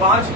5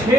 6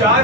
4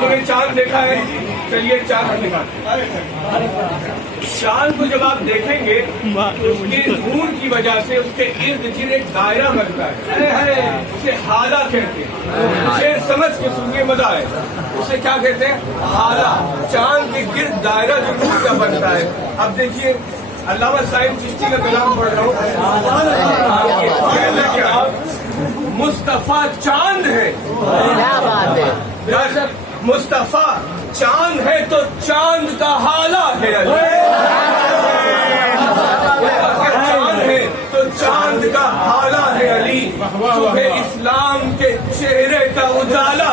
لوگوں نے چاند دیکھا ہے؟ چلیے چاند ہم دکھاتے ہیں۔ چاند کو جب آپ دیکھیں گے تو اس کے نور کی وجہ سے اس کے ارد گرد ایک دائرہ بنتا ہے، اسے ہالہ کہتے ہیں۔ شعر سمجھ کے سنیے، مزہ آئے۔ اسے کیا کہتے ہیں؟ ہالہ۔ چاند کے گرد دائرہ جو نور کا بنتا ہے۔ اب دیکھیے علامہ صاحب چشتی کا کلام پڑھ رہا ہوں، کیا مصطفیٰ چاند ہے، کیا بات ہے، مصطفیٰ چاند ہے تو چاند کا حالہ ہے علی، چاند ہے تو چاند کا حالہ ہے علی، صبح اسلام کے چہرے کا اجالا،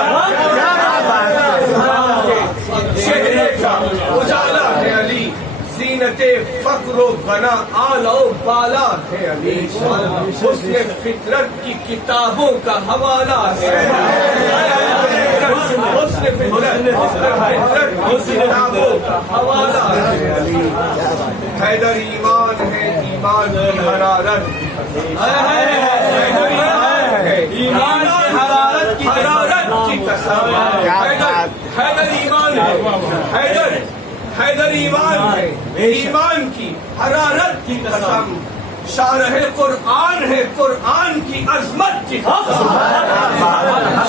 چہرے کا اجالا ہے علی، زینت فقر و غنا آلا و بالا ہے علی، حسن فطرت کی کتابوں کا حوالہ ہے، حسن فطرت کی کتابوں کا حوالہ ہے علی، حیدر ایمان ہے، ایمان کی حرارت، حیدر ایمان ہے، ایمان کی حرارت کی قسم، حیدر ایمان ہے، حیدر ایمان ہے، ایمان کی حرارت کی قسم، شارح قرآن ہے، قرآن کی عظمت کی قسم،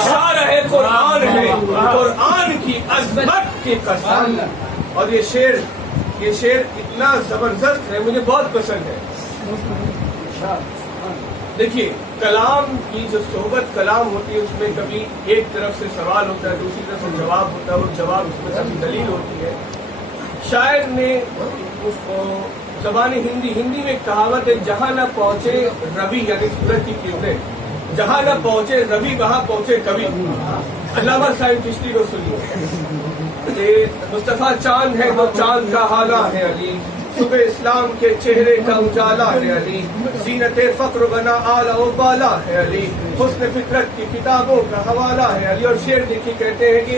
شارح قرآن ہے، قرآن کی عظمت کی قسم۔ اور یہ شعر اتنا زبردست ہے، مجھے بہت پسند ہے۔ دیکھیے کلام کی جو صحبت کلام ہوتی ہے، اس میں کبھی ایک طرف سے سوال ہوتا ہے، دوسری طرف سے جواب ہوتا ہے، اور جواب اس میں کبھی دلیل ہوتی ہے۔ شاعر نے زبان ہندی میں ایک کہاوت ہے، جہاں نہ پہنچے روی یعنی سورج کی کرنیں، جہاں نہ پہنچے روی وہاں پہنچے کبھی۔ علامہ صاحب چشتی کو سنیے، مصطفیٰ چاند ہے وہ چاند کا حالہ ہے علی، صبح اسلام کے چہرے کا اجالا ہے علی، زینت فقر غنا آلا و بالا ہے علی، حسن فطرت کی کتابوں کا حوالہ ہے علی۔ اور شعر دیکھیے کہتے ہیں کہ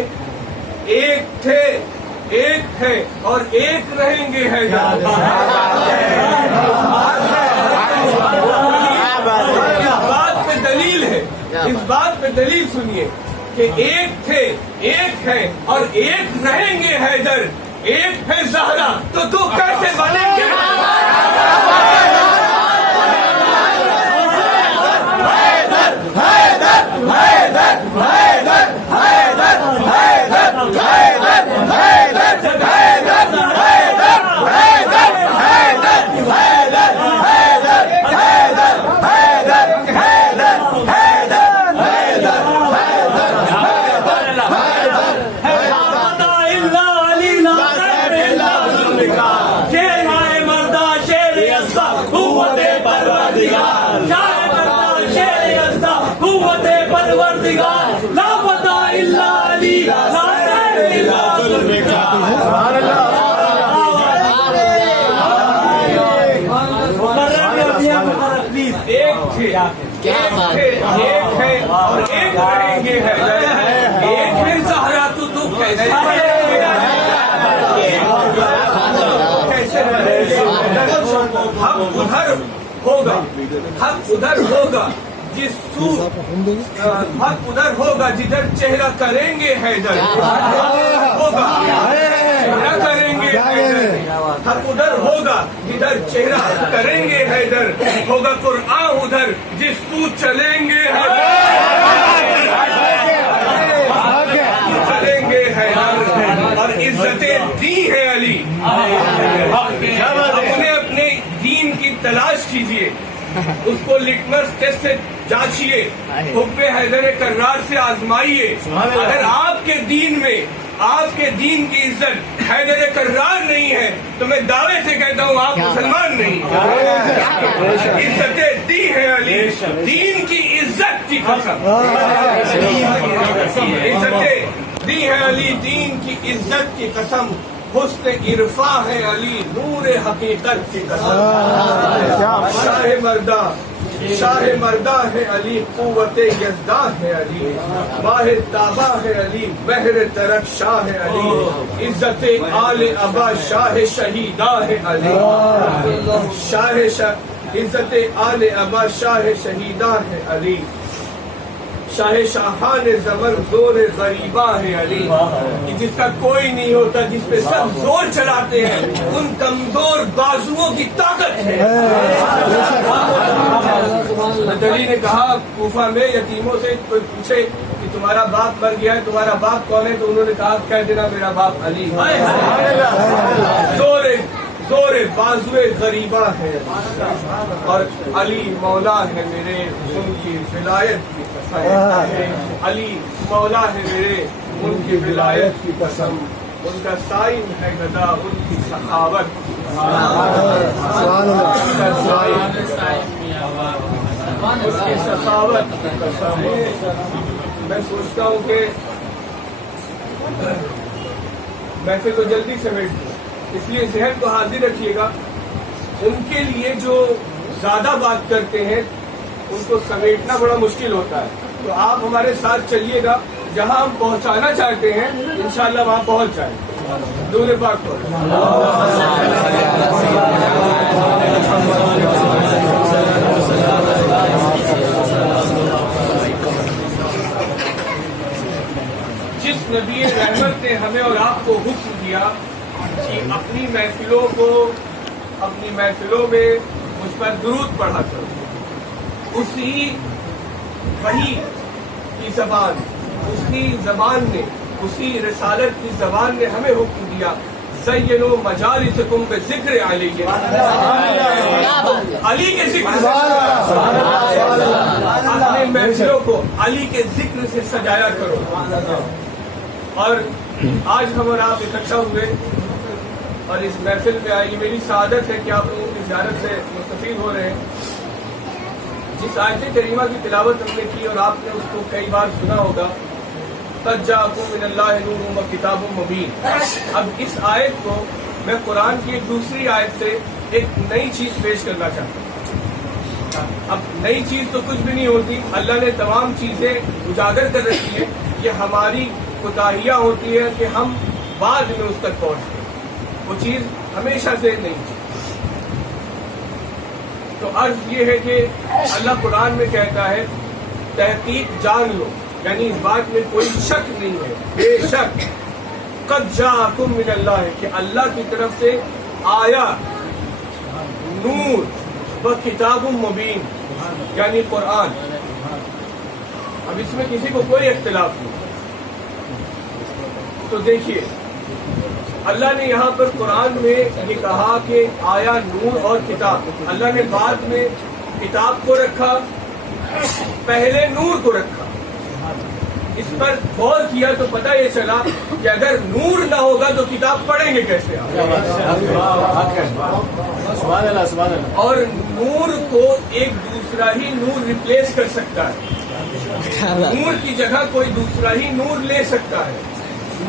ایک تھے ایک ہے اور ایک رہیں گے ہے، اس بات پہ دلیل ہے، اس بات پہ دلیل سنیے کہ ایک تھے ایک ہے اور ایک رہیں گے حیدر، ایک ہے زہرا تو دو کیسے بنیں گے؟ ایک ہے اور ایک رہیں گے حیدر، ایک ہے زہرا تو دو کیسے حق ادھر ہوگا، حق ادھر ہوگا جس سو، حق ادھر ہوگا جدھر چہرہ کریں گے حیدر، ہوگا چہرہ کریں گے حیدر، حق ادھر ہوگا جدھر چہرہ کریں گے حیدر، ہوگا قرآن ادھر جس تو چلیں گے چلیں گے حیدر۔ اور عزتیں دی ہے علی، اپنے دین کی تلاش کیجئے، اس کو لٹمس ٹیسٹ سے جانچیے، حب حیدر کرار سے آزمائیے۔ اگر آپ کے دین میں آپ کے دین کی عزت حیدر کرار نہیں ہے تو میں دعوے سے کہتا ہوں آپ مسلمان نہیں۔ عزتیں دی ہے علی، دین کی عزت کی قسم، عزتیں دی ہے علی، دین کی عزت کی قسم، حسن عرفا ہے علی، نور حقیقت کی قسم، شاہ مردہ ہے علی، قوت یزدہ ہے علی، ماہر تابہ ہے علی، بحر ترک شاہ ہے علی، عزت آل ابا شاہ شہیدہ ہے علی، عزت آل ابا شاہ شہیدہ ہے علی، شاہ شاہان زمن زور غریبہ ہے علی، کہ جس کا کوئی نہیں ہوتا، جس پہ سب زور چلاتے ہیں، ان کمزور بازوؤں کی طاقت ہے۔ علی نے کہا کوفہ میں یتیموں سے کوئی پوچھے کہ تمہارا باپ مر گیا ہے، تمہارا باپ کون ہے؟ تو انہوں نے کہا کہہ دینا میرا باپ علی ہے۔ زور بازوئے غریبہ ہے اور علی مولا ہے میرے، ان کی ولایت کی قسم، علی مولا ہے میرے، ان کی ولایت کی قسم، ان کا سائن ہے گدا، ان کی سخاوت، ان کی سخاوت کی قسم۔ میں سوچتا ہوں کہ محفل تو جلدی سمیٹ دوں، اس لیے ذہن کو حاضر رکھیے گا، ان کے لیے جو زیادہ بات کرتے ہیں ان کو سمیٹنا بڑا مشکل ہوتا ہے، تو آپ ہمارے ساتھ چلیے گا، جہاں ہم پہنچانا چاہتے ہیں انشاءاللہ وہاں پہنچ جائیں۔ درود پاک پڑھیں۔ جس نبی رحمت نے ہمیں اور آپ کو حکم دیا کہ اپنی محفلوں میں مجھ پر درود پڑھا کرو، اسی وحی کی زبان، اسی زبان نے، اسی رسالت کی زبان نے ہمیں حکم دیا زینوا مجالسکم بذکر علی، علی کے ذکر سے اپنے محفلوں کو علی کے ذکر سے سجایا کرو۔ اور آج ہم اور آپ اکٹھا ہوئے اور اس محفل میں آئی، میری سعادت ہے کہ آپ لوگوں کی زیارت سے مستفید ہو رہے ہیں۔ جس آیت کریمہ کی تلاوت ہم نے کی اور آپ نے اس کو کئی بار سنا ہوگا، قد جاءکم من اللہ نور و کتاب مبین، اب اس آیت کو میں قرآن کی ایک دوسری آیت سے ایک نئی چیز پیش کرنا چاہتا ہوں۔ اب نئی چیز تو کچھ بھی نہیں ہوتی، اللہ نے تمام چیزیں اجاگر کر رکھی ہے، یہ ہماری کوتاہیاں ہوتی ہے کہ ہم بعد میں اس تک پہنچتے ہیں، وہ چیز ہمیشہ سے نہیں تھی۔ تو عرض یہ ہے کہ اللہ قرآن میں کہتا ہے تحقیق جان لو، یعنی اس بات میں کوئی شک نہیں ہے، بے شک قد جاءکم من اللہ، کہ اللہ کی طرف سے آیا نور و کتاب مبین، یعنی قرآن۔ اب اس میں کسی کو کوئی اختلاف نہیں۔ تو دیکھیے اللہ نے یہاں پر قرآن میں یہ کہا کہ آیا نور اور کتاب، اللہ نے بعد میں کتاب کو رکھا، پہلے نور کو رکھا۔ اس پر غور کیا تو پتہ یہ چلا کہ اگر نور نہ ہوگا تو کتاب پڑھیں گے کیسے آپ؟ اور نور کو ایک دوسرا ہی نور ریپلیس کر سکتا ہے، نور کی جگہ کوئی دوسرا ہی نور لے سکتا ہے،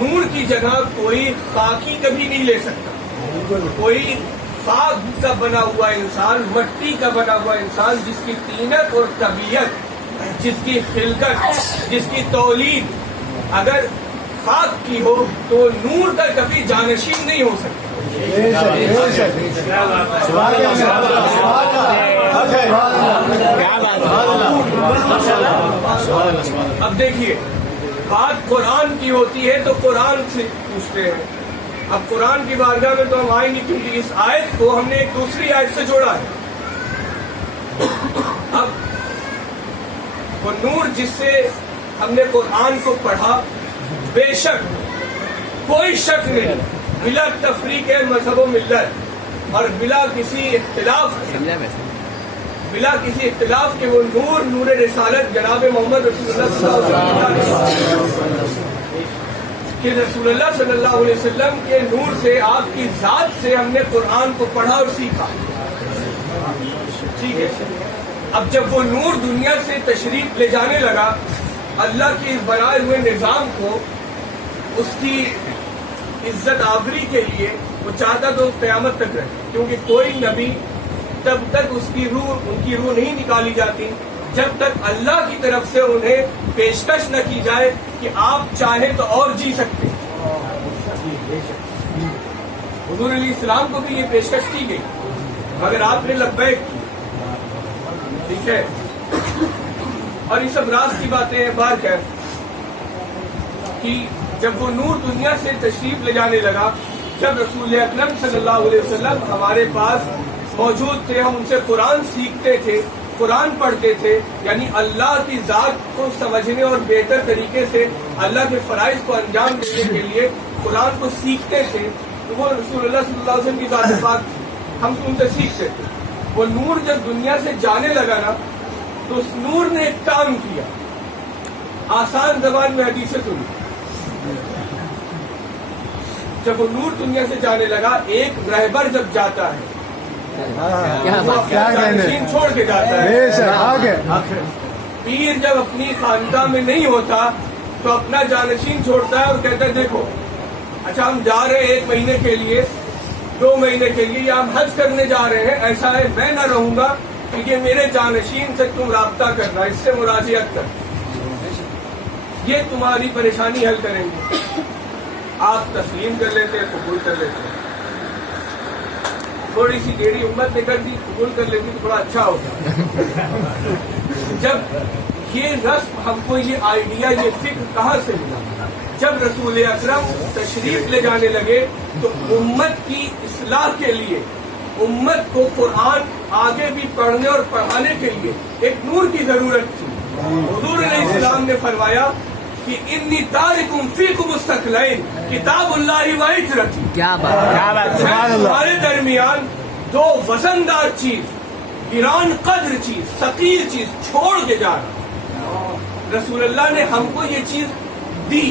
نور کی جگہ کوئی خاکی کبھی نہیں لے سکتا۔ کوئی خاک کا بنا ہوا انسان، مٹی کا بنا ہوا انسان، جس کی طینت اور طبیعت، جس کی خلقت، جس کی تولید اگر خاک کی ہو تو نور کا کبھی جانشین نہیں ہو سکتا۔ اب دیکھیے بات قرآن کی ہوتی ہے تو قرآن سے پوچھتے ہیں، اب قرآن کی بارگاہ میں تو ہم آئیں گے کیونکہ اس آیت کو ہم نے ایک دوسری آیت سے جوڑا ہے۔ اب وہ نور جس سے ہم نے قرآن کو پڑھا، بے شک کوئی شک نہیں، بلا تفریق مذہب و ملت اور بلا کسی اختلاف کہ وہ نور رسالت جناب محمد رسول اللہ صلی اللہ علیہ وسلم، کہ رسول اللہ صلی اللہ علیہ وسلم کے نور سے، آپ کی ذات سے ہم نے قرآن کو پڑھا اور سیکھا۔ ٹھیک ہے، اب جب وہ نور دنیا سے تشریف لے جانے لگا، اللہ کے اس بنائے ہوئے نظام کو، اس کی عزت آوری کے لیے وہ چاہتا تو قیامت تک رہے، کیونکہ کوئی نبی تب تک ان کی روح نہیں نکالی جاتی جب تک اللہ کی طرف سے انہیں پیشکش نہ کی جائے کہ آپ چاہیں تو اور جی سکتے ہیں۔ حضور علیہ السلام کو بھی یہ پیشکش کی گئی مگر آپ نے لبیک کی، ٹھیک ہے۔ اور یہ سب راز کی باتیں ہیں. بار کیف کہ جب وہ نور دنیا سے تشریف لے جانے لگا، جب رسول اکرم صلی اللہ علیہ وسلم ہمارے پاس موجود تھے، ہم ان سے قرآن سیکھتے تھے، قرآن پڑھتے تھے، یعنی اللہ کی ذات کو سمجھنے اور بہتر طریقے سے اللہ کے فرائض کو انجام دینے کے لیے قرآن کو سیکھتے تھے. تو وہ رسول اللہ صلی اللہ علیہ وسلم کی ذات پاک تھی، ہم ان سے سیکھتے تھے. وہ نور جب دنیا سے جانے لگا نا، تو اس نور نے ایک کام کیا. آسان زبان میں حدیثیں سنی. جب وہ نور دنیا سے جانے لگا، ایک رہبر جب جاتا ہے وہ اپنا جانشین چھوڑ کے جاتا ہے. پیر جب اپنی خانقاہ میں نہیں ہوتا تو اپنا جانشین چھوڑتا ہے اور کہتا ہے دیکھو اچھا ہم جا رہے ہیں 1 مہینے کے لیے، 2 مہینے کے لیے، یا ہم حج کرنے جا رہے ہیں، ایسا ہے میں نہ رہوں گا کہ یہ میرے جانشین سے تم رابطہ کرنا، اس سے مراجعت کر، یہ تمہاری پریشانی حل کریں گے. آپ تسلیم کر لیتے ہیں، قبول کر لیتے ہیں. تھوڑی سی دیری امت نے کر دی، قبول کر لیتی تو بڑا اچھا ہوتا. جب یہ رسم ہم کو، یہ آئیڈیا، یہ فکر کہاں سے ملا؟ جب رسول اکرم تشریف لے جانے لگے تو امت کی اصلاح کے لیے، امت کو قرآن آگے بھی پڑھنے اور پڑھانے کے لیے ایک نور کی ضرورت تھی. حضور علیہ السلام نے فرمایا کہ انی تارکم فیکم الثقلین کتاب اللہ و عترتی. کیا بات، ہمارے درمیان 2 وزندار چیز، گران قدر چیز، ثقیل چیز چھوڑ کے جا رہا. رسول اللہ نے ہم کو یہ چیز دی،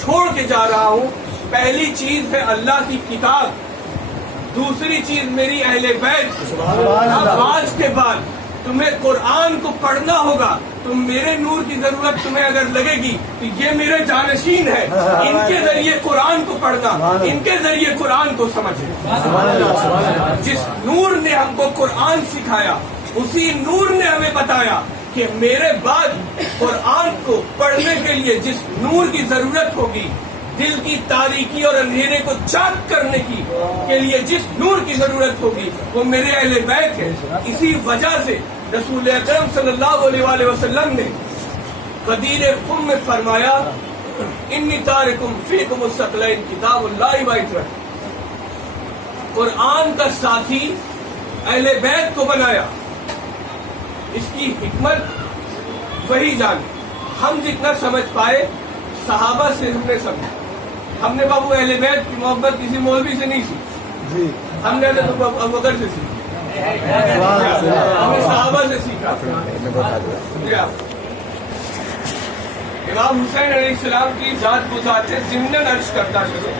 چھوڑ کے جا رہا ہوں. پہلی چیز ہے اللہ کی کتاب، دوسری چیز میری اہل بیت. اب آج کے بعد تمہیں قرآن کو پڑھنا ہوگا. تم میرے نور کی ضرورت تمہیں اگر لگے گی تو یہ میرے جانشین ہے، ان کے ذریعے قرآن کو پڑھنا، ان کے ذریعے قرآن کو سمجھنا. جس نور نے ہم کو قرآن سکھایا، اسی نور نے ہمیں بتایا کہ میرے بعد قرآن کو پڑھنے کے لیے جس نور کی ضرورت ہوگی، دل کی تاریکی اور اندھیرے کو چاک کرنے کی کے لیے جس نور کی ضرورت ہوگی، وہ میرے اہل بیت ہے. اسی وجہ سے رسول اکرم صلی اللہ علیہ وآلہ وسلم نے غدیر خم میں فرمایا انی تارکم فیکم الثقلین کتاب اللہ و عترتی. قرآن کا ساتھی اہل بیت کو بنایا. اس کی حکمت وہی جانے. ہم جتنا سمجھ پائے صحابہ سے ہم نے سمجھا. ہم نے بابو اہل بیت کی محبت کسی مولوی سے نہیں سیکھی، ہم نے ابوبکر سے سیکھی، ہم نے صحابہ سے سیکھا. امام حسین علیہ السلام کی ذات کو ذات ضمناً عرض کرتا چلو،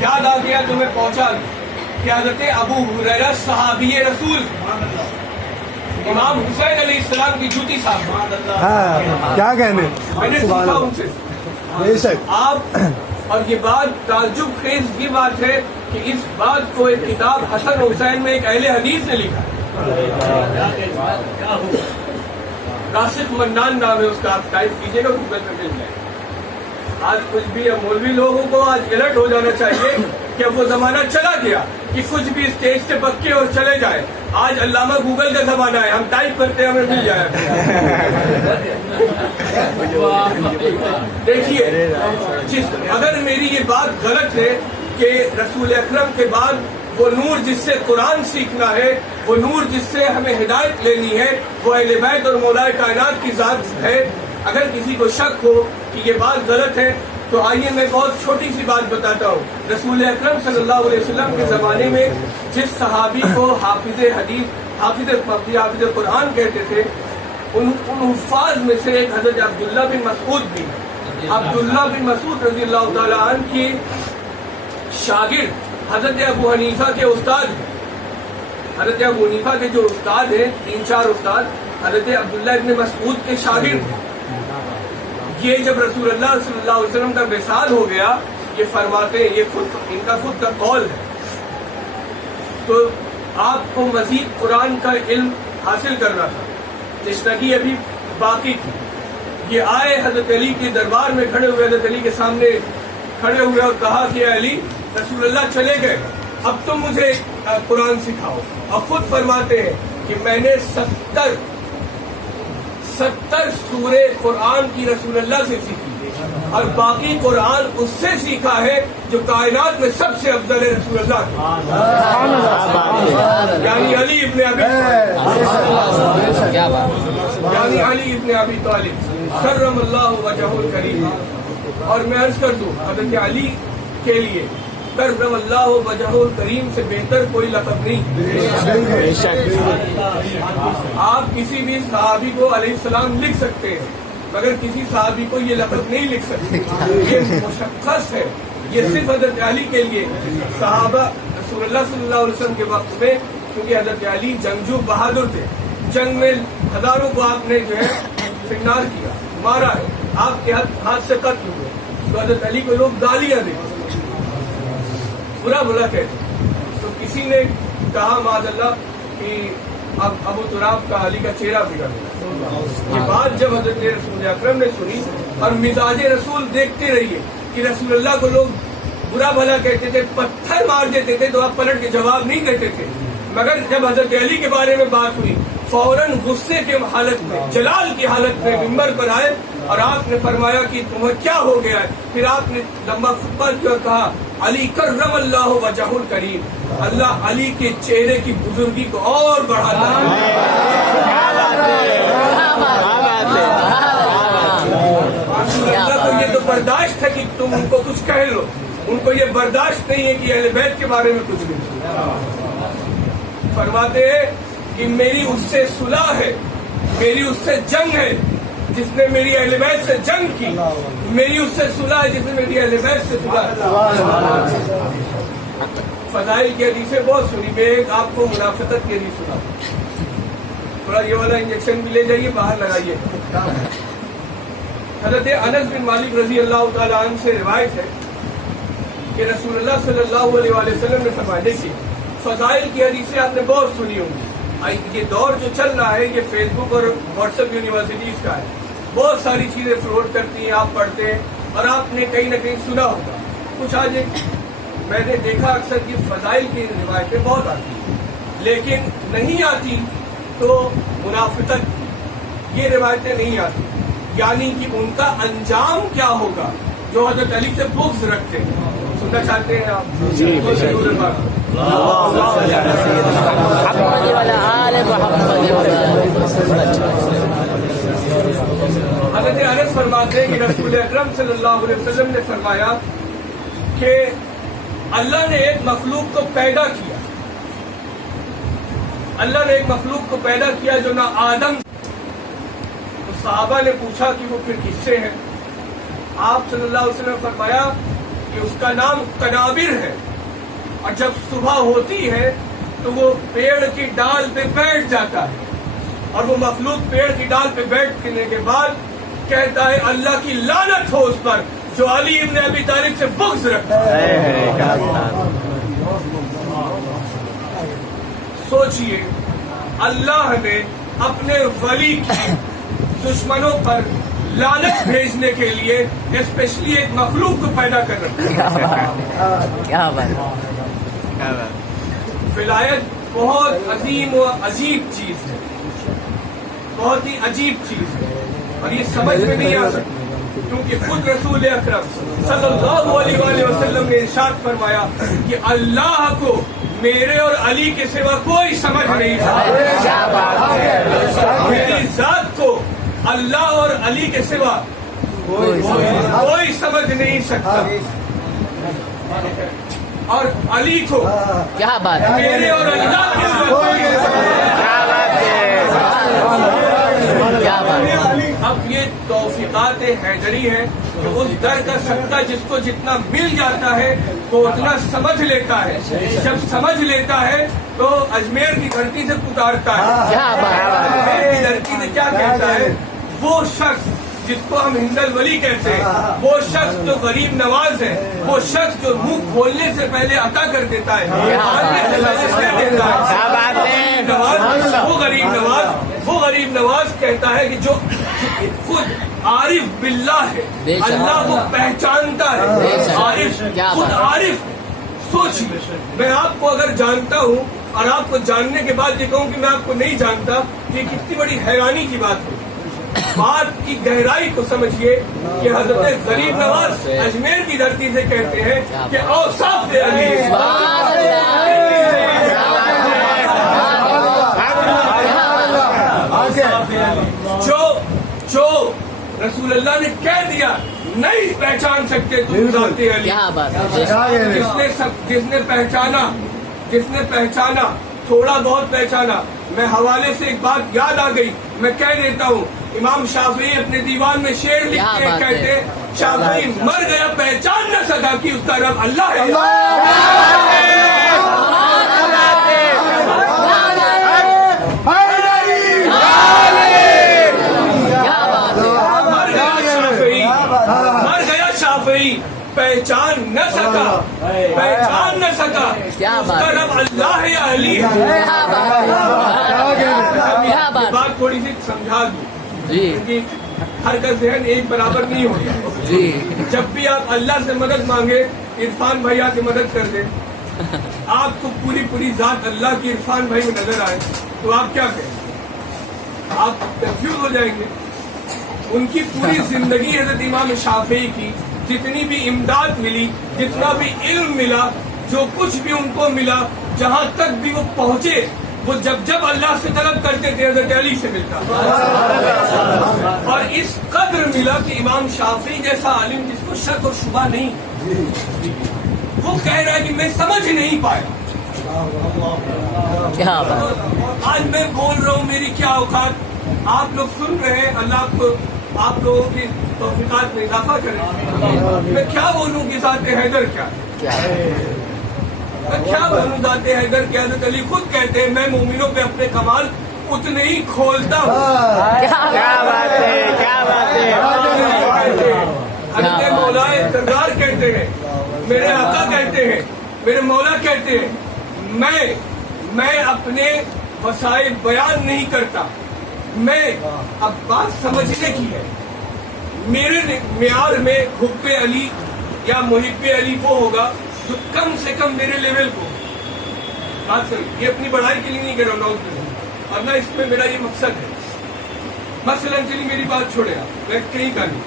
یاد آ گیا تمہیں پہنچا کہ حضرت ابو ہریرہ صحابی رسول، امام حسین علیہ السلام کی جوتی صاحب، کیا کہنے، میں نے سیکھا ان سے. آپ اور یہ بات تعجب خیز یہ بات ہے کہ اس بات کو ایک کتاب حسن حسین میں ایک اہل حدیث نے لکھا. راشد منان نام ہے اس کا، آپ ٹائپ کیجیے گا گوگل پہ مل جائے. آج کچھ بھی مولوی لوگوں کو آج الرٹ ہو جانا چاہیے کہ اب وہ زمانہ چلا گیا کہ کچھ بھی اسٹیج سے بکے اور چلے جائے. آج علامہ گوگل کا زمانہ ہے، ہم ٹائپ کرتے ہیں ہمیں مل جائے. دیکھیے اگر میری یہ بات غلط ہے کہ رسول اکرم کے بعد وہ نور جس سے قرآن سیکھنا ہے، وہ نور جس سے ہمیں ہدایت لینی ہے، وہ اہل بیت اور مولائے کائنات کی ذات ہے، اگر کسی کو شک ہو کہ یہ بات غلط ہے تو آئیے میں بہت چھوٹی سی بات بتاتا ہوں. رسول اکرم صلی اللہ علیہ وسلم کے زمانے میں جس صحابی کو حافظ حدیث، حافظ قرآن کہتے تھے، ان حفاظ میں سے ایک حضرت عبداللہ بن مسعود بھی. عبداللہ بن مسعود رضی اللہ تعالیٰ عنہ کی شاگرد حضرت ابو حنیفہ کے استاد ہیں. حضرت ابو حنیفہ کے جو استاد ہیں، 3-4 استاد حضرت عبداللہ ابن مسعود کے شاگرد ہیں. یہ جب رسول اللہ صلی اللہ علیہ وسلم کا وصال ہو گیا، یہ فرماتے ہیں، یہ خود ان کا خود کا قول ہے، تو آپ کو مزید قرآن کا علم حاصل کرنا تھا، تشنگی ابھی باقی تھی. یہ آئے حضرت علی کے دربار میں کھڑے ہوئے، حضرت علی کے سامنے کھڑے ہوئے اور کہا کہ علی، رسول اللہ چلے گئے، اب تم مجھے قرآن سکھاؤ. اور خود فرماتے ہیں کہ میں نے 70 70 سورے قرآن کی رسول اللہ سے سیکھی اور باقی قرآن اس سے سیکھا ہے جو کائنات میں سب سے افضل ہے، رسول اللہ کی، یعنی علی ابن ابی طالب کرم اللہ وجہہ الکریم۔ اور میں عرض کر دوں حضرت علی کے لیے کرم اللہ وجہہ الکریم سے بہتر کوئی لقب نہیں۔ آپ کسی بھی صحابی کو علیہ السلام لکھ سکتے ہیں مگر کسی صحابی کو یہ لقب نہیں لکھ سکتے، یہ مشخص ہے، یہ صرف حضرت علی کے لیے۔ صحابہ رسول اللہ صلی اللہ علیہ وسلم کے وقت میں کیونکہ حضرت علی جنگجو بہادر تھے، جنگ میں ہزاروں کو آپ نے جو ہے فنار کیا، مارا ہے، آپ کے ہاتھ سے قتل ہوئے، تو حضرت علی کو لوگ گالیاں دیتے، برا بھلا کہتے۔ تو کسی نے کہا معاذ اللہ کہ اب ابو تراب کا علی کا چہرہ بگڑ گیا۔ یہ بات جب حضرت رسول اکرم نے سنی، اور مزاج رسول دیکھتے رہیے کہ رسول اللہ کو لوگ برا بھلا کہتے تھے، پتھر مار دیتے تھے تو آپ پلٹ کے جواب نہیں دیتے تھے، مگر جب حضرت علی کے بارے میں بات ہوئی فوراً غصے کے حالت میں، جلال کی حالت میں ممبر پر آئے اور آپ نے فرمایا کہ تمہیں کیا ہو گیا ہے۔ پھر آپ نے لمبا خطبہ کیا اور کہا علی کرم اللہ وجہ الکریم، اللہ علی کے چہرے کی بزرگی کو اور بڑھاتا ہے۔ اللہ کو یہ تو برداشت ہے کہ تم ان کو کچھ کہہ لو، ان کو یہ برداشت نہیں ہے کہ اہل بیت کے بارے میں کچھ بھی۔ فرماتے ہیں کہ میری اس سے صلح ہے، میری اس سے جنگ ہے جس نے میری اہل بیت سے جنگ کی، میری اس سے صلح ہے جس نے میری اہل بیت سے صلح کی۔ فضائل کی حدیثیں بہت سنی، میں ایک آپ کو منافقت کی حدیث سنا، تھوڑا یہ والا انجیکشن بھی لے جائیے، باہر لگائیے۔ حضرت انس بن مالک رضی اللہ تعالیٰ عنہ سے روایت ہے کہ رسول اللہ صلی اللہ علیہ وسلم نے فرمایا، دیکھیے فضائل کی حدیثیں آپ نے بہت سنی ہوں گی، یہ دور جو چل رہا ہے یہ فیس بک اور واٹس ایپ یونیورسٹیز کا ہے، بہت ساری چیزیں فروٹ کرتی ہیں، آپ پڑھتے ہیں اور آپ نے کہیں نہ کہیں سنا ہوگا کچھ۔ آج میں نے دیکھا اکثر کہ فضائل کی روایتیں بہت آتی ہیں لیکن نہیں آتی تو منافقت یہ روایتیں نہیں آتی، یعنی کہ ان کا انجام کیا ہوگا جو حضرت علی سے بغض رکھتے ہیں۔ سننا چاہتے ہیں آپ؟ حضرت انس فرماتے ہیں کہ رسول اکرم صلی اللہ علیہ وسلم نے فرمایا کہ اللہ نے ایک مخلوق کو پیدا کیا، اللہ نے ایک مخلوق کو پیدا کیا جو نہ آدم۔ تو صحابہ نے پوچھا کہ وہ پھر کس سے ہے؟ آپ صلی اللہ علیہ وسلم نے فرمایا کہ اس کا نام قنابر ہے، اور جب صبح ہوتی ہے تو وہ پیڑ کی ڈال پہ بیٹھ جاتا ہے، اور وہ مخلوق پیڑ کی ڈال پہ بیٹھنے کے بعد کہتا ہے اللہ کی لعنت ہو اس پر جو علی ابن ابی طالب سے بغض رکھتا ہے۔ سوچئے اللہ نے اپنے ولی کی دشمنوں پر لعنت بھیجنے کے لیے اسپیشلی ایک مخلوق کو پیدا کر رکھا ہے۔ کیا بات، ولایت بہت عظیم و عجیب چیز ہے، بہت ہی عجیب چیز ہے، اور یہ سمجھ میں نہیں آ سکتی کیونکہ خود رسول اکرم صلی اللہ علیہ وآلہ وسلم نے ارشاد فرمایا کہ اللہ کو میرے اور علی کے سوا کوئی سمجھ نہیں سکتا، میری ذات کو اللہ اور علی کے سوا کوئی سمجھ نہیں سکتا، اور علی کو کیا بات، میرے اور اللہ کے سوا کوئی کیا بات۔ اب یہ توفیقات حیدری ہیں کہ اس در کا سکتا جس کو جتنا مل جاتا ہے وہ اتنا سمجھ لیتا ہے، جب سمجھ لیتا ہے تو اجمیر کی دھرتی سے پکارتا ہے، اجمیر کی دھرتی سے کیا کہتا ہے؟ وہ شخص جس کو ہم ہند الولی کہتے ہیں، وہ شخص جو غریب نواز ہے، وہ شخص جو منہ کھولنے سے پہلے عطا کر دیتا ہے، مانگنے سے پہلے دے دیتا ہے، وہ غریب نواز کہتا ہے کہ جو خود عارف باللہ ہے، اللہ کو پہچانتا ہے، عارف خود عارف۔ سوچیے میں آپ کو اگر جانتا ہوں اور آپ کو جاننے کے بعد یہ کہوں کہ میں آپ کو نہیں جانتا، یہ کتنی بڑی حیرانی کی بات ہے۔ بات کی گہرائی کو سمجھیے کہ حضرت غریب نواز اجمیر کی دھرتی سے کہتے ہیں کہ اوصاف علی جو رسول اللہ نے کہہ دیا نہیں پہچان سکتے تم ذات علی. کیا بات ہے. جس نے پہچانا تھوڑا بہت پہچانا. میں حوالے سے ایک بات یاد آ گئی میں کہہ دیتا ہوں. امام شافعی اپنے دیوان میں شعر لکھتے ہیں کہتے شافعی مر گیا پہچان نہ سکا کہ اس کا رب اللہ ہے. مر گیا شافعی پہچان نہ سکا اس کا رب اللہ ہے یا علی ہے. بات تھوڑی سی سمجھا دوں کیونکہ ہر کا ذہن ایک برابر نہیں ہوتا. جب بھی آپ اللہ سے مدد مانگے عرفان بھیا کی مدد کر دیں آپ کو پوری ذات اللہ کی عرفان بھائی میں نظر آئے تو آپ کیا کہیں؟ آپ کنفیوز ہو جائیں گے. ان کی پوری زندگی حضرت امام شافعی کی جتنی بھی امداد ملی جتنا بھی علم ملا جو کچھ بھی ان کو ملا جہاں تک بھی وہ پہنچے وہ جب اللہ سے طلب کرتے تھے حضرت علی سے ملتا. اور اس قدر ملا کہ امام شافعی جیسا عالم جس کو شک اور شبہ نہیں وہ کہہ رہا ہے کہ میں سمجھ نہیں پایا. آج میں بول رہا ہوں میری کیا اوقات. آپ لوگ سن رہے ہیں اللہ آپ لوگوں کی توفیقات میں اضافہ کریں. میں کیا بولوں کہ ذات حیدر کیا میں کیا بولوں ذات حیدر کیا. حضرت علی خود کہتے ہیں میں مومنوں پہ اپنے کمال اتنے ہی کھولتا ہوں. حضرت مولا سردار کہتے ہیں میرے آقا کہتے ہیں میرے مولا کہتے ہیں میں اپنے وسائل بیان نہیں کرتا. میں اب بات سمجھنے کی ہے. میرے معیار میں حب علی یا محب علی وہ ہوگا جو کم سے کم میرے لیول کو بات سمجھ. یہ اپنی بڑھائی کے لیے نہیں کر رہا ہوں ورنہ اس میں میرا یہ مقصد ہے. مثلا چلیے میری بات چھوڑے آپ میں کہیں کا نہیں.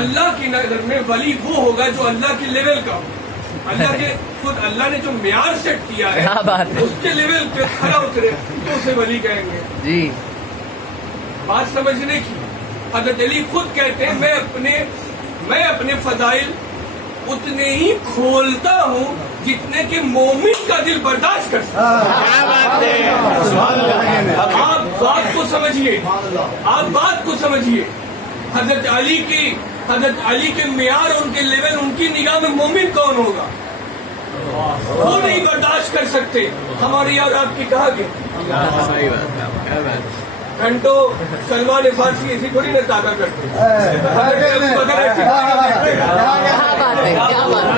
اللہ کی نظر میں ولی وہ ہوگا جو اللہ کے لیول کا ہو. اللہ کے خود اللہ نے جو معیار سیٹ کیا ہے اس کے لیول پہ کھڑا اترے تو اسے ولی کہیں گے. جی بات سمجھنے کی. حضرت علی خود کہتے ہیں میں اپنے فضائل اتنے ہی کھولتا ہوں جتنے کہ مومن کا دل برداشت کر سکتا. آپ بات کو سمجھیے. حضرت علی کے معیار ان کے لیول ان کی نگاہ میں مومن کون ہوگا وہ نہیں برداشت کر سکتے. ہماری اور آپ کی کہا کہ گھنٹوں سلمان فارسی ایسی تھوڑی نہ تاکہ کرتے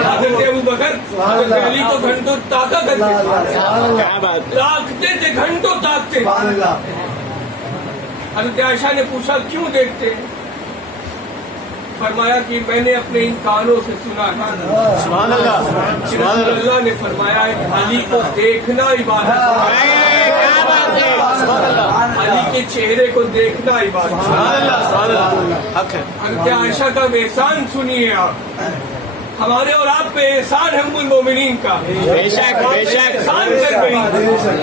حضرت ابو بکر حضرت علی کو گھنٹوں تاکہ کرتے تاکتے تھے گھنٹوں تاکتے. حضرت عائشہ نے پوچھا کیوں دیکھتے فرمایا کہ میں نے اپنے ان کانوں سے سنا سبحان اللہ نے فرمایا علی کو دیکھنا عبادت علی کے چہرے کو دیکھنا عبادت. حضرت عائشہ کا احسان سنیے آپ. ہمارے اور آپ پہ احسان ہے ام المومنین کا. احسان کر گئی.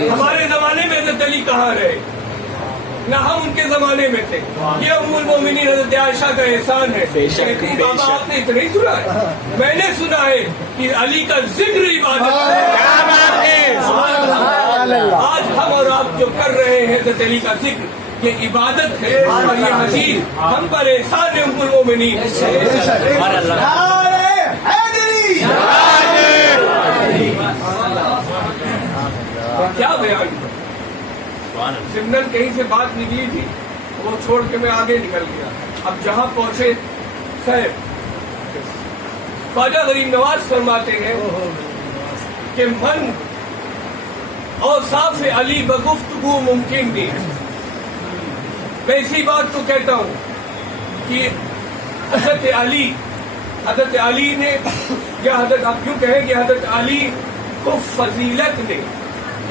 ہمارے زمانے میں حضرت علی کہاں رہے نہ ہم ان کے زمانے میں تھے. یہ ام المومنین حضرت عائشہ کا احسان ہے. لیکن بابا آپ نے اتنا ہی سنا ہے. میں نے سنا ہے کہ علی کا ذکر عبادت ہے. آج ہم اور آپ جو کر رہے ہیں حضرت علی کا ذکر یہ عبادت ہے اور یہ حدیث ہم پر احسان ہے ام المومنین. کیا بیان سمنن کہیں سے بات نکلی تھی وہ چھوڑ کے میں آگے نکل گیا. اب جہاں پہنچے خیر خواجہ غریب نواز فرماتے ہیں کہ من اوصاف علی بگفتگو ممکن نہیں. میں اسی بات کو کہتا ہوں کہ حضرت علی نے یا حضرت آپ کیوں کہیں کہ حضرت علی کو فضیلت نے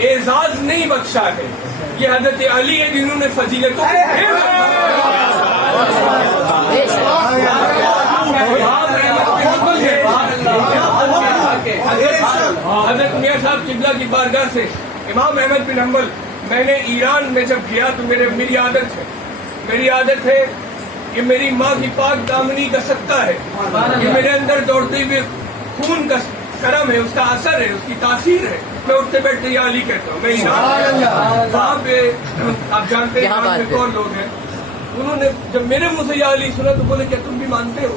اعزاز نہیں بخشا ہے، یہ حضرت علی ہے جنہوں نے فضیلتوں کو گھیر حضرت میاں صاحب قبلہ کی بارگاہ سے امام احمد بن حنبل، میں نے ایران میں جب گیا تو میری عادت ہے کہ میری ماں کی پاک دامنی کا صدقہ ہے، یہ میرے اندر دوڑتے ہوئے خون کا کرم ہے، اس کا اثر ہے، اس کی تاثیر ہے، میں اٹھتے بیٹھتے یا علی کہتا ہوں. میں ایران وہاں پہ آپ جانتے ہیں ایران میں کون لوگ ہیں، انہوں نے جب میرے منہ سے یا علی سنا تو بولے کیا تم بھی مانتے ہو؟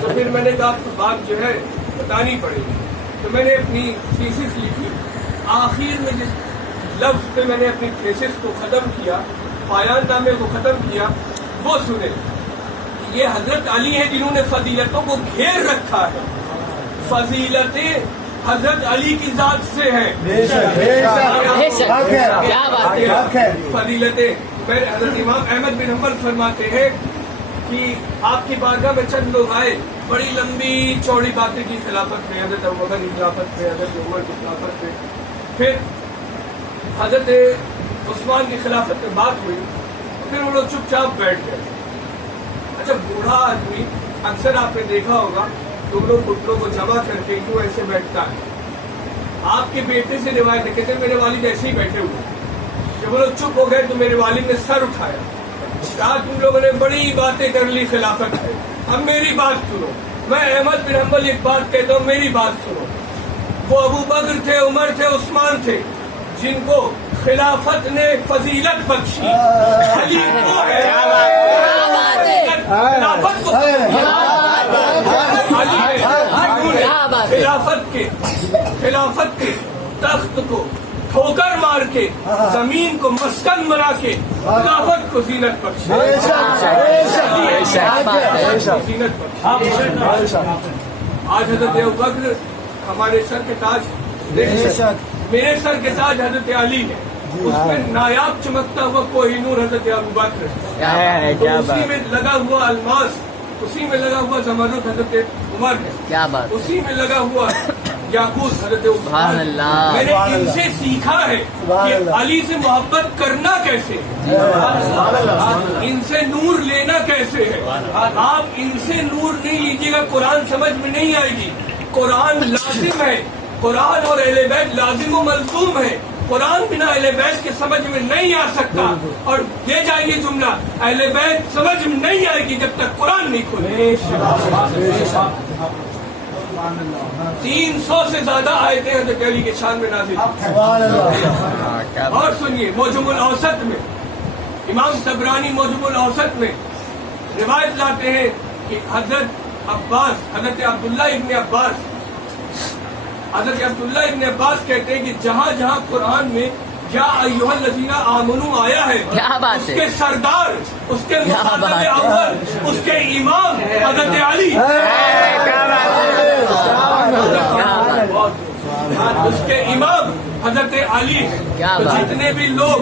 تو پھر میں نے کہا آپ کو بات جو ہے بتانی پڑے گی. تو میں نے اپنی تھیسس لکھی، آخر میں جس لفظ پہ میں نے اپنی تھیسس کو ختم کیا، پایان نامے کو ختم کیا، وہ سنے. یہ حضرت علی ہے جنہوں نے فضیلتوں کو گھیر رکھا ہے. فضیلتیں حضرت علی کی ذات سے ہیں. فضیلتیں حضرت امام احمد بن حنبل فرماتے ہیں کہ آپ کی بارگاہ میں چند لوگ آئے، بڑی لمبی چوڑی باتیں کی خلافت میں، حضرت ابوبکر کی خلافت میں، حضرت عمر کی خلافت میں. پھر حضرت عثمان کی خلافت میں بات ہوئی، پھر وہ لوگ چپ چاپ بیٹھ گئے. اچھا بوڑھا آدمی اکثر آپ نے دیکھا ہوگا دونوں گھٹنوں کو جمع کر کے کیوں ایسے بیٹھتا ہے. آپ کے بیٹے سے روایت ہے، کہتے ہیں میرے والد ایسے ہی بیٹھے ہوئے، جب وہ لوگ چپ ہو گئے تو میرے والد نے سر اٹھایا، کہا تم لوگوں نے بڑی باتیں کر لی خلافت ہے، اب میری بات سنو. میں احمد بن حنبل ایک بات کہتا ہوں، میری بات سنو. وہ ابو بکر تھے، عمر تھے، عثمان تھے جن کو خلافت نے فضیلت بخشی. علی وہ ہے خلافت کو خلافت کے تخت کو ٹھوکر مار کے زمین کو مسکن بنا کے خلافت کو زینت بخشی. آج حضرت ابوبکر ہمارے سر کے تاج، میرے سر کے تاج حضرت علی ہے، اس میں نایاب چمکتا ہوا کوہ نور حضرت ابوبکر ہے، اسی میں لگا ہوا الماس، اسی میں لگا ہوا زمرد حضرت عمر ہے، اسی میں لگا ہوا یاقوت حضرت عثمان. میں نے ان سے سیکھا ہے کہ علی سے محبت کرنا کیسے ہے، ان سے نور لینا کیسے ہے. آپ ان سے نور نہیں لیجیے گا، قرآن سمجھ میں نہیں آئے گی. قرآن لازم ہے، قرآن اور اہل بیت لازم و ملزوم ہے. قرآن بنا اہل بیت کے سمجھ میں نہیں آ سکتا. اور یہ جائیے جملہ، اہل بیت سمجھ میں نہیں آئے گی جب تک قرآن نہیں کھولے. 300 سے زیادہ آیتیں حضرت علی کے شان میں نازل. اور سنیے، موجم الاوسط میں امام طبرانی موجم الاوسط میں روایت لاتے ہیں کہ حضرت عبداللہ ابن عباس کہتے ہیں کہ جہاں جہاں قرآن میں یا ایھا الذین آمنوا آیا ہے، اس کے سردار، اس کے مخاطب اول، اس کے امام حضرت علی، اس کے امام حضرت علی. جتنے بھی لوگ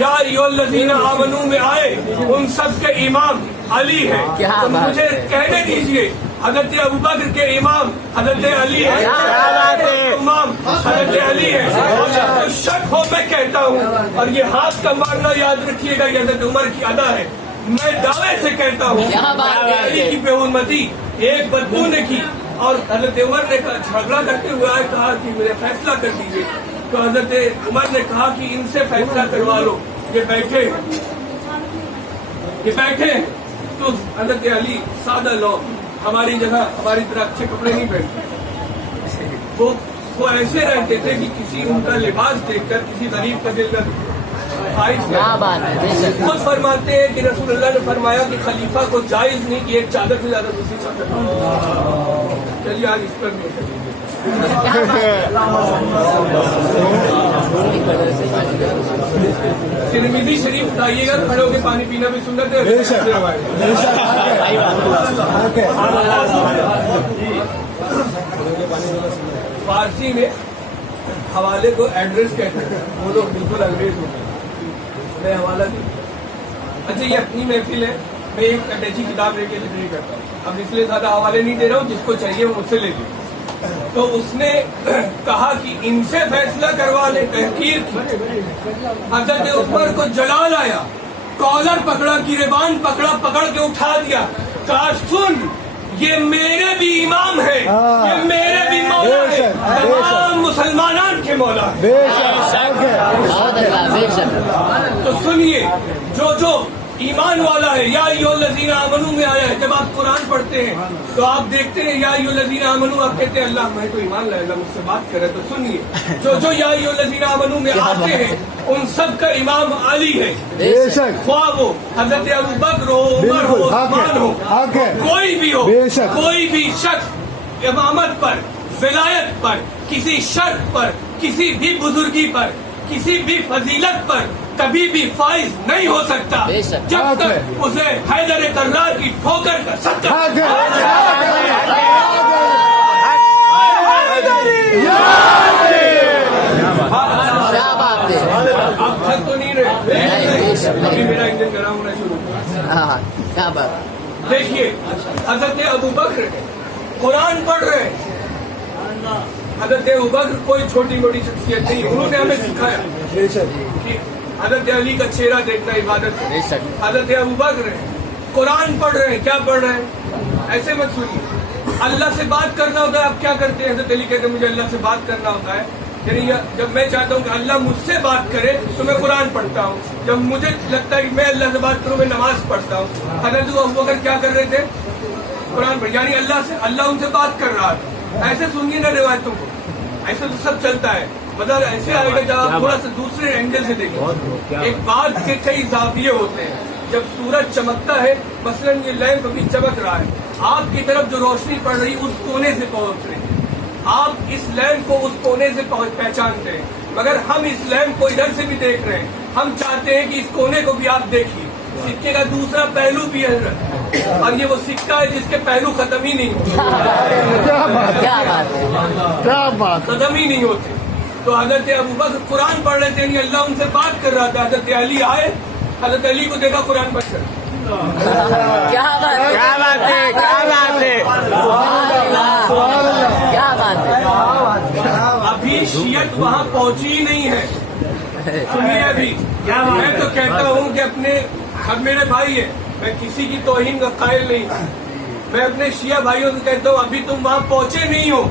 یا ایھا الذین آمنوا میں آئے ان سب کے امام علی ہے. تو مجھے کہنے دیجئے حضرت ابوبکر کے امام حضرت علی ہے، امام حضرت علی ہے. اور شک ہو میں کہتا ہوں، اور یہ ہاتھ کا مارنا یاد رکھیے گا یہ حضرت عمر کی ادا ہے. میں دعوے سے کہتا ہوں علی کی بے حرمتی ایک بدبو نے کی، اور حضرت عمر نے جھگڑا کرتے ہوئے آئے، کہا کہ میرا فیصلہ کر دیجیے. تو حضرت عمر نے کہا کہ ان سے فیصلہ کروا لو، یہ بیٹھے ہیں. تو حضرت علی سادہ لوگ ہماری جگہ ہماری طرح اچھے کپڑے نہیں پہنتے، وہ ایسے رہتے تھے کہ کسی ان کا لباس دیکھ کر کسی غریب کا دل کا خود فرماتے ہیں کہ رسول اللہ نے فرمایا کہ خلیفہ کو جائز نہیں کہ ایک چادر سے زیادہ دوسری چادر. چلیے آج اس پر نہیں ترمذی شریف بتائیے گا، کھڑے ہو کے پانی پینا بھی سنت ہے. فارسی میں حوالے کو ایڈریس کہتے ہیں، وہ لوگ بالکل انگریز ہوتے ہیں. میں حوالہ دوں. اچھا یہ اپنی محفل ہے، میں ایک اٹیچی کتاب لے کے لکھ کرتا ہوں. اب اس لیے زیادہ حوالے نہیں دے رہا ہوں، جس کو چاہیے وہ مجھ سے لے لیں. تو اس نے کہا کہ ان سے فیصلہ کروا لے، تحقیر کی۔ حضرت عمر کو جلال آیا، کالر پکڑا، گریبان پکڑا، پکڑ کے اٹھا دیا، کہا سن یہ میرے بھی امام ہے، یہ میرے بھی مولا ہے، تمام مسلمانان کے مولا ہے۔ تو سنیے، جو ایمان والا ہے، یا ایھا الذین آمنوا میں آیا ہے، جب آپ قرآن پڑھتے ہیں تو آپ دیکھتے ہیں یا ایھا الذین آمنوا، آپ کہتے ہیں اللہ میں تو ایمان لایا، اللہ مجھ سے بات کرے۔ تو سنیے، جو یا ایھا الذین آمنوا میں آتے ہیں ان سب کا امام علی ہے، خواہ وہ حضرت ابوبکر ہو، عمر ہو، عثمان ہو، کوئی بھی ہو، کوئی بھی شخص امامت پر، ولایت پر، کسی شرط پر، کسی بھی بزرگی پر، کسی بھی فضیلت پر کبھی بھی فائز نہیں ہو سکتا جب تک اسے حیدر کرار کی ٹھوکر کا صدقہ۔ آپ تھک تو نہیں رہے؟ ابھی میرا انجن گرم ہونا شروع ہوا۔ دیکھیے حضرت ابوبکر قرآن پڑھ رہے ہیں۔ حضرت ابوبکر کوئی چھوٹی موٹی شخصیت نہیں، انہوں نے ہمیں سکھایا کہ حضرت علی کا چہرہ دیکھنا عبادت ہے۔ حضرت ابوبکر قرآن پڑھ رہے ہیں، کیا پڑھ رہے ہیں؟ ایسے مت سنیے، اللہ سے بات کرنا ہوتا ہے، آپ کیا کرتے ہیں؟ حضرت علی کہتے ہیں مجھے اللہ سے بات کرنا ہوتا ہے، یعنی جب میں چاہتا ہوں کہ اللہ مجھ سے بات کرے تو میں قرآن پڑھتا ہوں، جب مجھے لگتا ہے کہ میں اللہ سے بات کروں میں نماز پڑھتا ہوں۔ حضرت ابوبکر کیا کر رہے تھے؟ قرآن پڑھ، یعنی اللہ ان سے بات کر رہا تھا۔ ایسے سنیے نا روایتوں کو، ایسے تو سب چلتا ہے، مطلب ایسے آئے گا جب آپ تھوڑا سا دوسرے اینگل سے دیکھیں۔ ایک بات کے کئی زاویے ہوتے ہیں، جب سورج چمکتا ہے، مثلا یہ لیمپ ابھی چمک رہا ہے، آپ کی طرف جو روشنی پڑ رہی اس کونے سے پہنچ رہی ہے، آپ اس لیمپ کو اس کونے سے پہچانتے ہیں، مگر ہم اس لیمپ کو ادھر سے بھی دیکھ رہے ہیں، ہم چاہتے ہیں کہ اس کونے کو بھی آپ دیکھیے۔ سکے کا دوسرا پہلو بھی ہے اور یہ وہ سکہ ہے جس کے پہلو ختم ہی نہیں ہوتے، ختم ہی نہیں ہوتے۔ تو حضرت ابوبکر قرآن پڑھ رہے تھے، یعنی اللہ ان سے بات کر رہا تھا۔ حضرت علی آئے، حضرت علی کو دیکھا قرآن پڑھ کر، ابھی شیعت وہاں پہنچی ہی نہیں ہے۔ سنیے، ابھی میں تو کہتا ہوں کہ اپنے سب میرے بھائی ہیں، میں کسی کی توہین کا قائل نہیں، میں اپنے شیعہ بھائیوں سے کہتا ہوں ابھی تم وہاں پہنچے نہیں ہو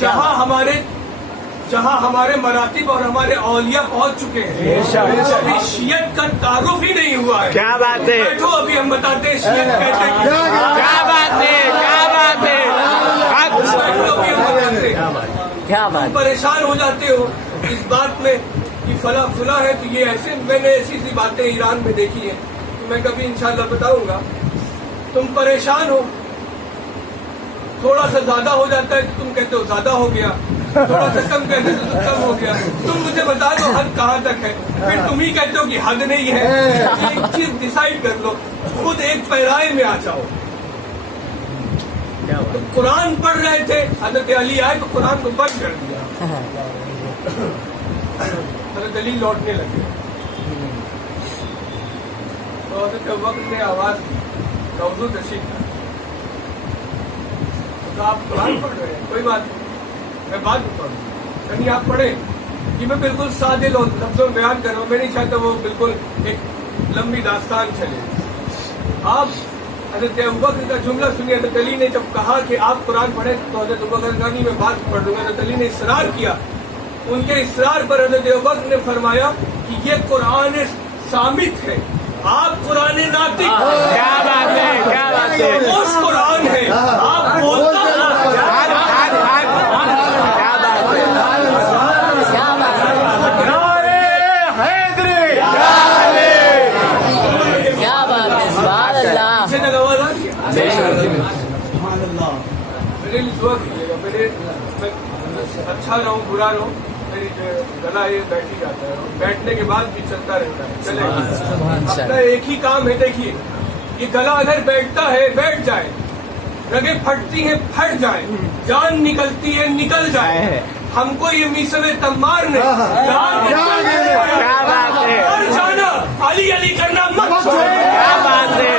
جہاں ہمارے مراتب اور ہمارے اولیاء پہنچ چکے ہیں۔ ابھی شیعت کا تعارف ہی نہیں ہوا ہے۔ کیا بات ہے؟ بیٹھو، ابھی ہم بتاتے ہیں شیعت کہتے ہیں۔ کیا بات ہے؟ کیا بات ہے؟ بیٹھو، ابھی ہم بتاتے ہیں۔ تم پریشان ہو جاتے ہو اس بات میں کہ فلاں فلاں ہے، تو یہ ایسے، میں نے ایسی سی باتیں ایران میں دیکھی ہیں، تو میں کبھی انشاءاللہ بتاؤں گا۔ تم پریشان ہو، تھوڑا سا زیادہ ہو جاتا ہے تو تم کہتے ہو زیادہ ہو گیا، تھوڑا سا کم کہتے ہو تو کم ہو گیا۔ تم مجھے بتا دو حد کہاں تک ہے، پھر تم ہی کہتے ہو کہ حد نہیں ہے۔ ایک چیز ڈیسائیڈ کر لو، خود ایک پیرائے میں آ جاؤ۔ تم قرآن پڑھ رہے تھے، حضرت علی آئے تو قرآن کو بند کر دیا، حضرت علی لوٹنے لگے، تو حضرت ابوبکر نے آواز دی، حضور تشریف لائے۔ تو آپ قرآن پڑھ رہے ہیں، کوئی بات نہیں، میں بات پڑھوں، یعنی آپ پڑھیں۔ یہ میں بالکل سادے لفظوں میں بیان کر رہا ہوں، میں نہیں چاہتا وہ بالکل ایک لمبی داستان چلے۔ آپ حضرت ابوبکر کا جملہ سنیے، حضرت علی نے جب کہا کہ آپ قرآن پڑھیں تو حضرت ابوبکر نے نہیں میں بات پڑھ لوں گا، حضرت علی نے اصرار کیا۔ ان کے اصرار پر حضرت ابوبکر نے فرمایا کہ یہ قرآن صامت ہے، آپ قرآن ناطق، کیا بات ہے؟ کیا بات ہے؟ خاموش قرآن ہے، آپ بولتا میرے لیے دعا کیجیے گا، میں اچھا رہوں برا رہوں، میری گلا یہ بیٹھ ہی جاتا ہے، بیٹھنے کے بعد بھی چلتا رہتا ہے، چلے گا۔ اپنا ایک ہی کام ہے، دیکھیے یہ گلا اگر بیٹھتا ہے بیٹھ جائے، رگیں پھٹتی ہیں پھٹ جائیں، جان نکلتی ہے نکل جائے، ہم کو یہ میسر تمار نے جانا علی علی کرنا مت چھوڑو۔ کیا بات ہے؟